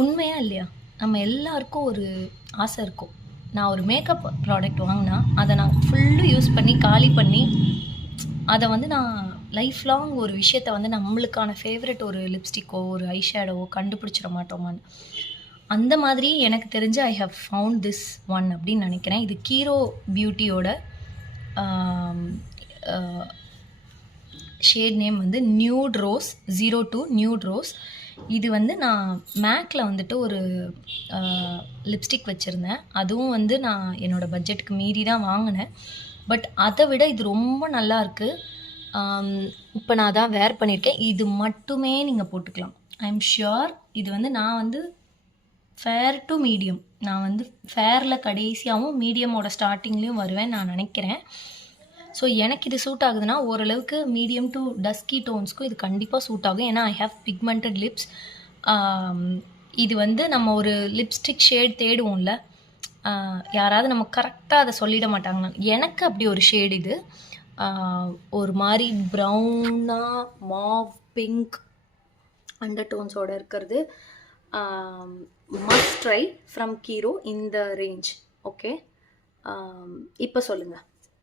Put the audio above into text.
உண்மையா இல்லையா? நம்ம எல்லாருக்கும் ஒரு ஆசை இருக்கும். நான் ஒரு மேக்கப் ப்ராடக்ட் வாங்குனா, அத நான் ஃபுல்லும் யூஸ் பண்ணி, காலி பண்ணி, அத வந்து நான் லைஃப் லாங் ஒரு விஷயத்த வந்து நம்மளுக்கான ஃபேவரைட் ஒரு லிப்ஸ்டிக்கோ, ஒரு ஐ ஷேடோவோ கண்டுபிடிச்சிட மாட்டோமான்னு. அந்த மாதிரி எனக்கு தெரிஞ்சு I have found this one அப்படின்னு நெனைக்கிறேன். இது கீரோ பியூட்டியோட ஆம் அ ஷேட் நேம் வந்து நியூட் ரோஸ் 02 நியூட் ரோஸ். இது வந்து நான் மேக்ல வந்துட்டு ஒரு லிப்ஸ்டிக் வச்சுருந்தேன். அதுவும் வந்து நான் என்னோட பட்ஜெட்டுக்கு மீறி தான் வாங்குனேன். பட் அத விட இது ரொம்ப நல்லாருக்கு. இப்ப நான் அதான் வேர் பண்ணியிருக்கேன். இது மட்டுமே நீங்க போட்டுக்கலாம். ஐ அம் ஷூர் இது வந்து நான் வந்து ஃபேர் டூ மீடியம். நான் வந்து ஃபேர்ல கடைசியாவும், மீடியமோட ஸ்டார்ட்டிங்லயும் வருவேன்னு நான் நெனைக்கிறேன். ஸோ எனக்கு இது சூட் ஆகுதுன்னா, ஓரளவுக்கு மீடியம் டூ டஸ்கி டோன்ஸ்க்கும் இது கண்டிப்பா சூட் ஆகும். ஏன்னா, ஐ ஹேவ் பிக்மெண்டட் லிப்ஸ். இது வந்து நம்ம ஒரு லிப்ஸ்டிக் ஷேட் தேடுவோம்ல, யாராவது நம்ம கரெக்ட்டா அத சொல்லிட மாட்டாங்க. எனக்கு அப்படி ஒரு ஷேட் இது. ஒரு மாரி ப்ரவுனா, மாவ் பிங்க் அண்டர்டோன்ஸோட இருக்கிறது. மஸ்ட் ட்ரை ஃப்ரம் கீரோ இந்த ரேஞ்ச். ஓகே. இப்ப சொல்லுங்க.